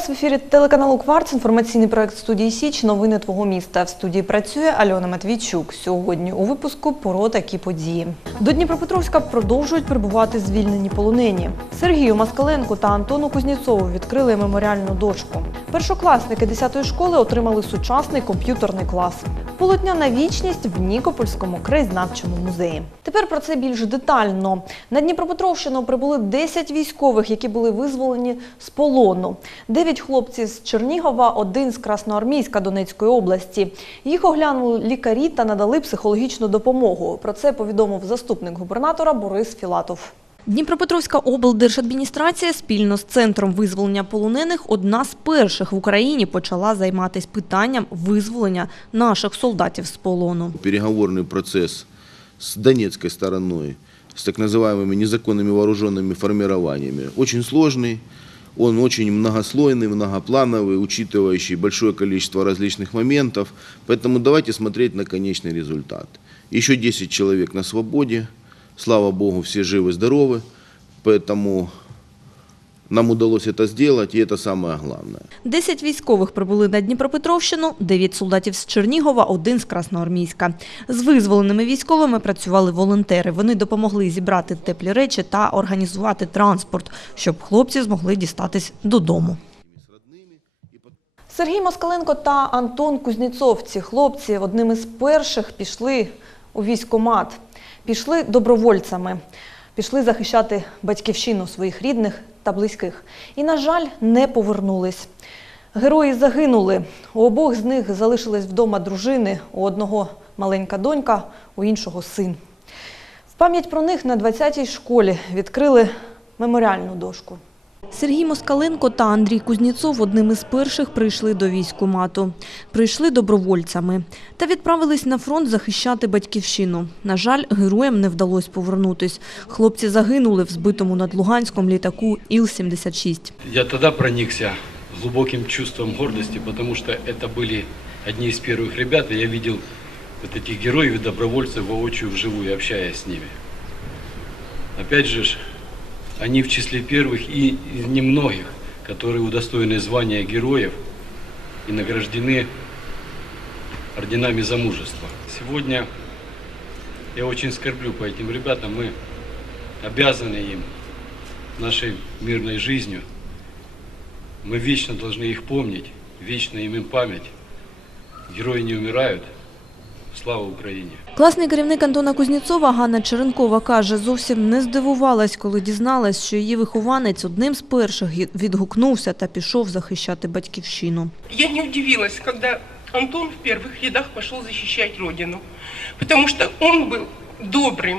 Вас в ефірі телеканалу Кварц. Інформаційний проект студії Січ. Новини твого міста. В студії працює Альона Матвійчук. Сьогодні у випуску про такі події. До Дніпропетровська продовжують прибувати звільнені полонені. Сергію Маскаленку та Антону Кузнєцову відкрили меморіальну дошку. Першокласники 10-ї школи отримали сучасний комп'ютерний клас. Полотняна вічність в Нікопольському краєзнавчому музеї. Тепер про це більш детально. На Дніпропетровщину прибули 10 військових, які були визволені з полону. Дев'ять хлопців з Чернігова, один з Красноармійська Донецької області. Їх оглянули лікарі та надали психологічну допомогу. Про це повідомив заступник губернатора Борис Філатов. Дніпропетровська облдержадміністрація спільно з центром визволення полонених одна з перших в Україні почала займатися питанням визволення наших солдатів з полону. переговорный процесс с донецкой стороной, с так называемыми незаконными вооруженными формированиями, очень сложный, он очень многослойный, многоплановый, учитывающий большое количество различных моментов. Поэтому давайте смотреть на конечный результат. Еще 10 человек на свободе, слава богу, все живы-здоровы, поэтому нам удалось это сделать, и это самое главное. Десять військових прибули на Дніпропетровщину, дев'ять солдатів з Чернігова, один з Красноармійська. З визволеними військовими працювали волонтери. Вони допомогли зібрати теплі речі та організувати транспорт, щоб хлопці змогли дістатись додому. Сергій Москаленко та Антон Кузнєцов, ці хлопці, одними з перших пішли у військкомат, пішли добровольцями, пішли захищати батьківщину своїх рідних та близьких. І, на жаль, не повернулись. Герої загинули. У обох з них залишились вдома дружини, у одного маленька донька, у іншого син. В пам'ять про них на 20-й школі відкрили меморіальну дошку. Сергій Москаленко та Андрій Кузнєцов одним із перших прийшли до військкомату. Прийшли добровольцями та відправились на фронт захищати батьківщину. На жаль, героям не вдалося повернутись. Хлопці загинули в збитому над Луганськом літаку Іл-76. Я тогда проникся глубоким чувством гордости, потому что это были одни из первых ребят, и я видел вот этих героев и добровольцев воочию, вживую, общаясь с ними. Опять же, ж, они в числе первых и из немногих, которые удостоены звания героев и награждены орденами за мужество. Сегодня я очень скорблю по этим ребятам, мы обязаны им нашей мирной жизнью. Мы вечно должны их помнить, вечно им им память. Герои не умирают. Слава Украине! Класний керівник Антона Кузнєцова Ганна Черенкова каже, зовсім не здивувалась, коли дізналась, що її вихованець одним з перших гі- відгукнувся та пішов захищати батьківщину. Я не удивилась, когда Антон в первых рядах пошел защищать Родину, потому что он был добрым,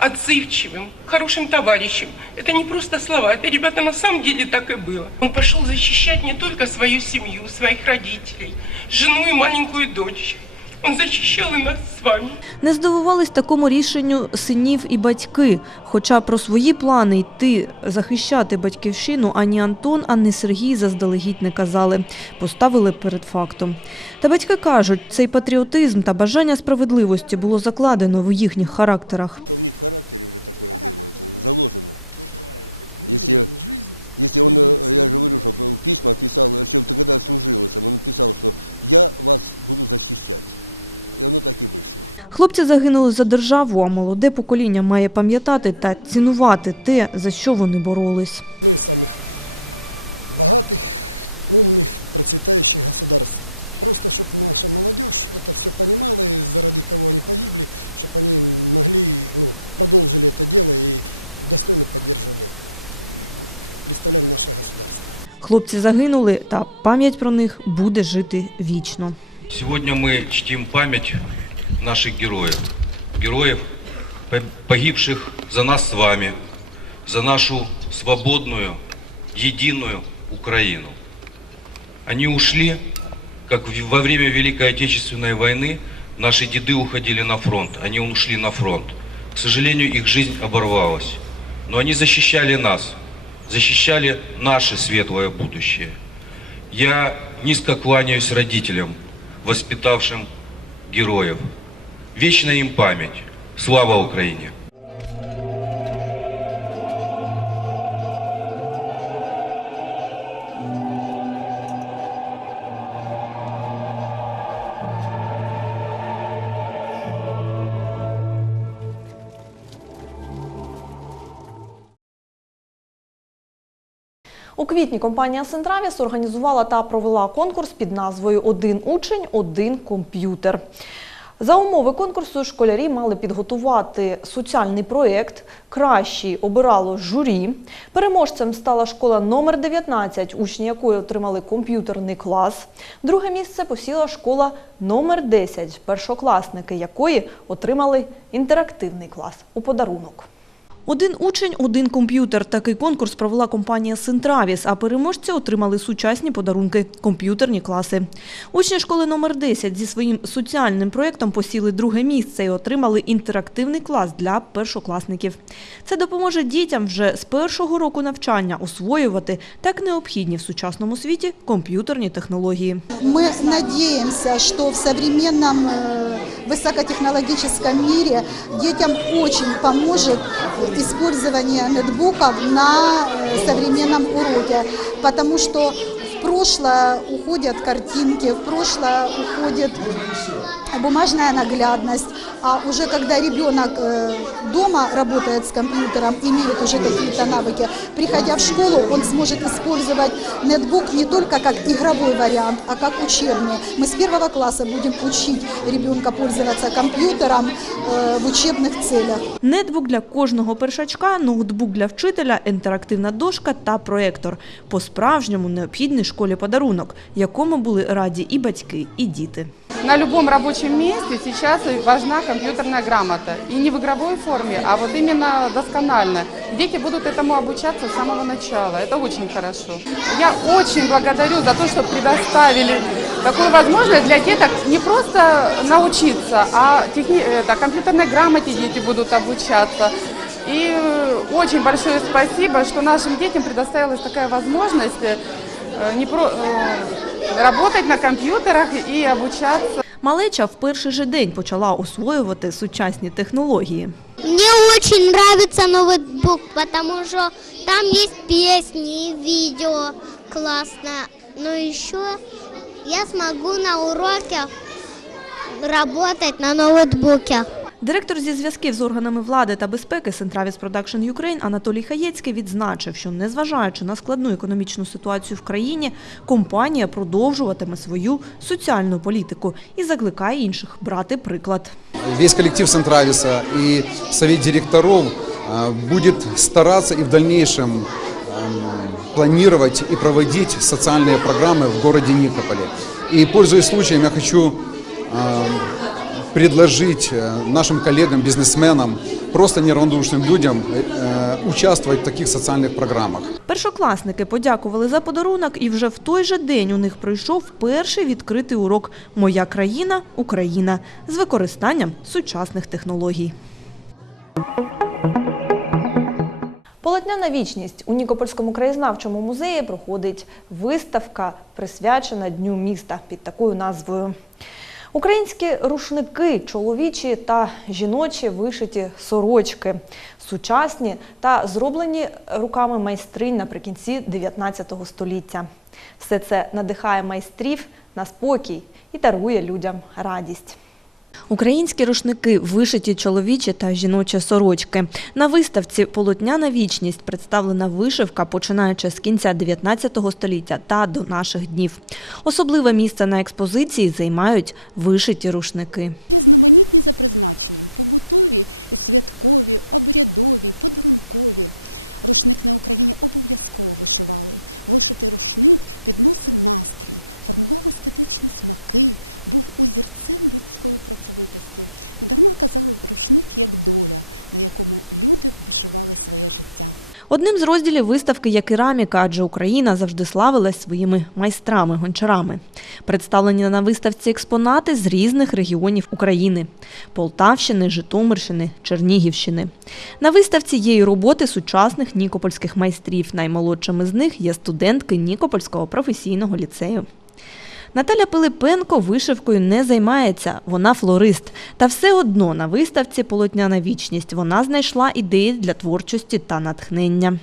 отзывчивым, хорошим товарищем. Это не просто слова, это, ребята, на самом деле так и было. Он пошел защищать не только свою семью, своих родителей, жену и маленькую дочь. Он защищал и нас з вами. Не здивувались такому рішенню синів і батьки. Хоча про свої плани йти захищати батьківщину ані Антон, ані Сергій заздалегідь не казали. Поставили перед фактом. Та батьки кажуть, цей патріотизм та бажання справедливості було закладено в їхніх характерах. Хлопці загинули за державу, а молоде покоління має пам'ятати та цінувати те, за що вони боролись. Хлопці загинули, та пам'ять про них буде жити вічно. Сегодня мы чтим память наших героев. Героев, по- погибших за нас с вами, за нашу свободную, единую Украину. Они ушли, как во время Великой Отечественной войны наши деды уходили на фронт. Они ушли на фронт. К сожалению, их жизнь оборвалась. Но они защищали нас, защищали наше светлое будущее. Я низко кланяюсь родителям, воспитавшим героев. Вічна їм пам'ять. Слава Україні! У квітні компанія Сентравіс організувала та провела конкурс під назвою Один учень, один комп'ютер. За умови конкурсу школярі мали підготувати соціальний проєкт. Кращий обирало журі. Переможцем стала школа номер 19, учні якої отримали комп'ютерний клас. Друге місце посіла школа номер 10, першокласники якої отримали інтерактивний клас у подарунок. Один учень, один комп'ютер. Такий конкурс провела компанія Сентравіс, а переможці отримали сучасні подарунки – комп'ютерні класи. Учні школи номер 10 зі своїм соціальним проєктом посіли друге місце і отримали інтерактивний клас для першокласників. Це допоможе дітям вже з першого року навчання освоювати так необхідні в сучасному світі комп'ютерні технології. Мы надеемся, что в современном э, высокотехнологическом мире детям очень поможет использование нетбуков на э, современном уроке, потому что прошлое уходят картинки, в прошлое уходит бумажная наглядность, а уже когда ребенок э, дома работает с компьютером, имеет уже какие-то навыки, приходя в школу, он сможет использовать нетбук не только как игровой вариант, а как учебный. Мы с первого класса будем учить ребенка пользоваться компьютером э, в учебных целях. Нетбук для кожного першачка, ноутбук для вчителя, інтерактивна дошка та проектор. По-справжньому необхідний школі подарунок, якому були раді і батьки, і діти. На любом рабочем месте сейчас важна компьютерная грамота. И не в игровой форме, а вот именно досконально. Дети будут этому обучаться с самого начала. Это очень хорошо. Я очень благодарю за то, что предоставили такую возможность для деток не просто научиться, а техни... это, компьютерной грамоте дети будут обучаться. И э, очень большое спасибо, что нашим детям предоставилась такая возможность э, не про... э, работать на компьютерах и обучаться. Малеча в перший же день почала освоювати сучасні технології. Мне очень нравится ноутбук, потому что там есть песни и видео классно. Но еще я смогу на уроках работать на ноутбуке. Директор зі зв'язків з органами влади та безпеки Centravis Production Ukraine Анатолій Хаєцький відзначив, що незважаючи на складну економічну ситуацію в країні, компанія продовжуватиме свою соціальну політику і закликає інших брати приклад. Весь коллектив Центрависа и совет директоров а, будет стараться и в дальнейшем ам, планировать и проводить социальные программы в городе Никополе. И, пользуясь случаем, я хочу предложить э, нашим коллегам, бизнесменам, просто неравнодушным людям э, участвовать в таких социальных программах. Першокласники подякували за подарунок, і вже в той же день у них пройшов перший відкритий урок Моя країна Україна з використанням сучасних технологій. Полотняна вічність у Нікопольському краєзнавчому музеї проходить виставка, присвячена Дню міста під такою назвою. Українські рушники, чоловічі та жіночі вишиті сорочки, сучасні та зроблені руками майстринь наприкінці 19 століття. Все це надихає майстрів на спокій і дарує людям радість. Українські рушники, вишиті чоловічі та жіночі сорочки. На виставці Полотняна вічність представлена вишивка, починаючи з кінця 19 століття та до наших днів. Особливе місце на експозиції займають вишиті рушники. Одним з розділів виставки є кераміка, адже Україна завжди славилась своїми майстрами-гончарами. Представлені на виставці експонати з різних регіонів України – Полтавщини, Житомирщини, Чернігівщини. На виставці є і роботи сучасних нікопольських майстрів. Наймолодшими з них є студентки Нікопольського професійного ліцею. Наталя Пилипенко вишивкою не займається, вона флорист. Та все одно на виставці Полотняна вічність вона знайшла ідеї для творчості та натхнення.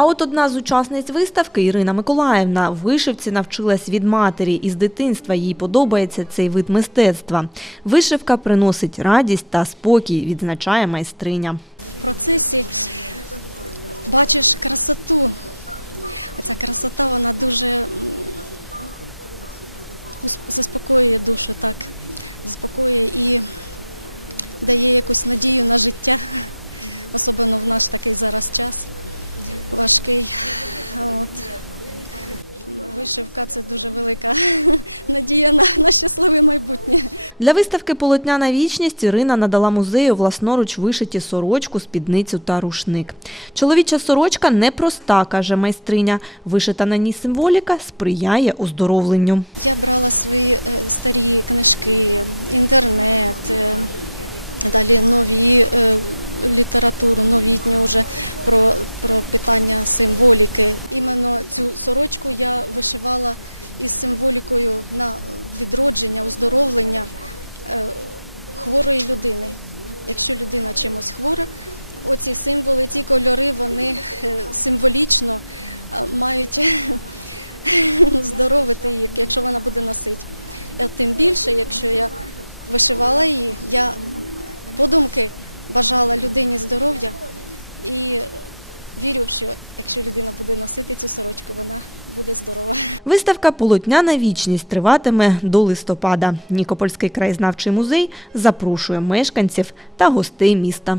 А от одна з учасниць виставки Ірина Миколаївна вишивці навчилась від матері і з дитинства їй подобається цей вид мистецтва. Вишивка приносить радість та спокій, відзначає майстриня. Для виставки Полотняна вічність Ірина надала музею власноруч вишиті сорочку, спідницю та рушник. Чоловіча сорочка непроста, каже майстриня. Вишита на ній символіка сприяє оздоровленню. Виставка Полотняна вічність триватиме до листопада. Нікопольський краєзнавчий музей запрошує мешканців та гостей міста.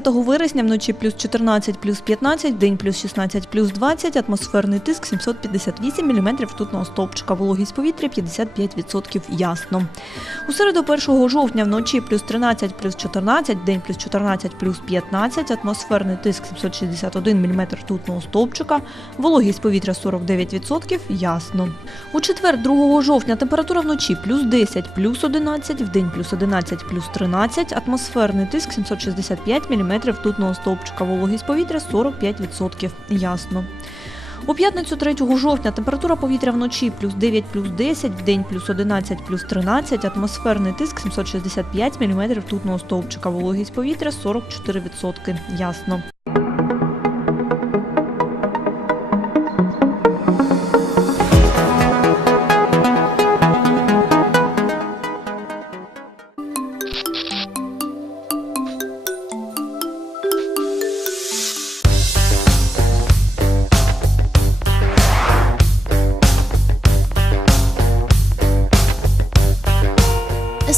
20 вересня вночі плюс 14, плюс 15, день плюс 16, плюс 20, атмосферний тиск 758 мм ртутного стовпчика, вологість повітря 55% ясно. У середу 1 жовтня вночі плюс 13, плюс 14, день плюс 14, плюс 15, атмосферний тиск 761 мм ртутного стовпчика, вологість повітря 49% ясно. У четвер 2 жовтня температура вночі плюс 10, плюс 11, в день плюс 11, плюс 13, атмосферний тиск 765 мм ртутного стовпчика, вологість повітря 45% ясно. У п'ятницю 3 жовтня температура повітря вночі плюс 9, плюс 10, в день плюс 11, плюс 13, атмосферний тиск 765 мм тутного стовпчика, вологість повітря 44% ясно.